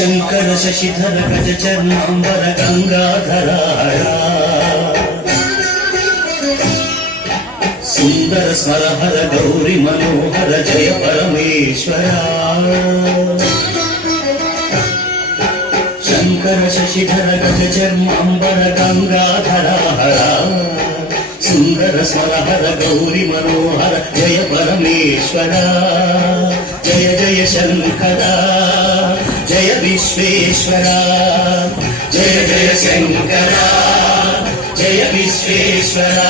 शंकर शशिधर गज चरणांबर गंगाधराया सुंदर स्मर हर गौरी मनोहर जय परमेश्वरा शंकर शशिधर गज चरणांबर गंगाधराया सुंदर स्मर हर गौरी मनोहर जय परमेश्वरा जय जय शंकरा जय विश्वेश्वरा जय जय शंकरा जय विश्वेश्वरा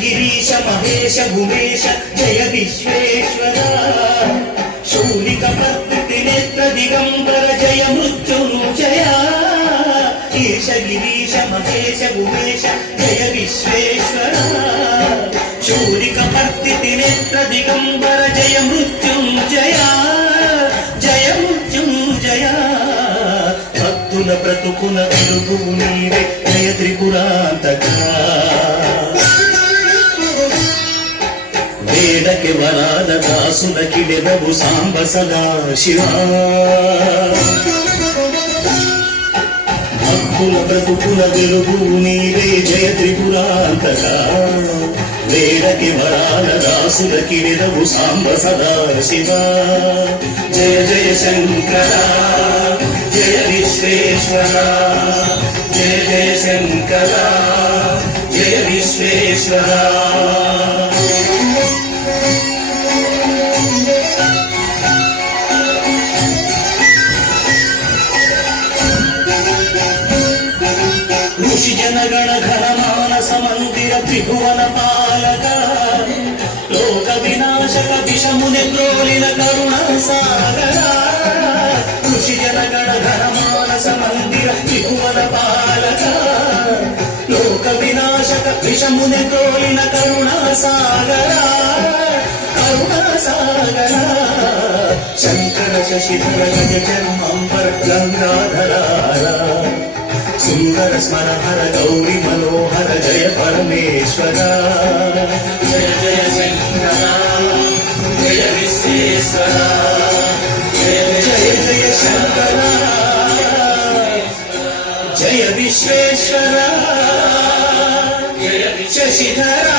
गिरीश महेश भुवेश जय विश्वेश्वरा शूलिक नेत्र दिगंबर जय मृत्युंजया ईश गिरीश महेश भुवेश जय विश्वेश्वरा शूलिक नेत्र दिगंबर जय मृत्युंजया जय मृत्युंजया भक्तुल ब्रतुकुल वेलुगु नीवे जय त्रिपुरांतका వేదకి వరాల దాసులకి వెదవు సాంబ సదా శివ భక్తుల బ్రతుకుల వెలుగు నీవే జయ త్రిపురాంతక వేదకి వరాల దాసులకి వెదవు సాంబ సదా శివ జయ జయ శంకర జయ విశ్వేశ్వర జయ జయ శంకర జయ విశ్వేశ్వర ऋषि जनगण घन मानस मंदिर त्रिभुवन पालक लोक विनाशक विषमुनि द्रोलिन करुणा सागर ऋषि जनगण घन मानस मंदिर त्रिभुवन पालक लोक विनाशक विषमुनि द्रोलिन करुणा सागर करुणा सागर शंकर शशिधर गज चर्मांबर गंगाधरारा सुंदर स्मर हर गौरी मनोहर जय परमेश्वरा जय जय शंकरा जय विश्वेश्वरा जय जय जय शंकरा जय विश्वेश्वरा जय शशिधरा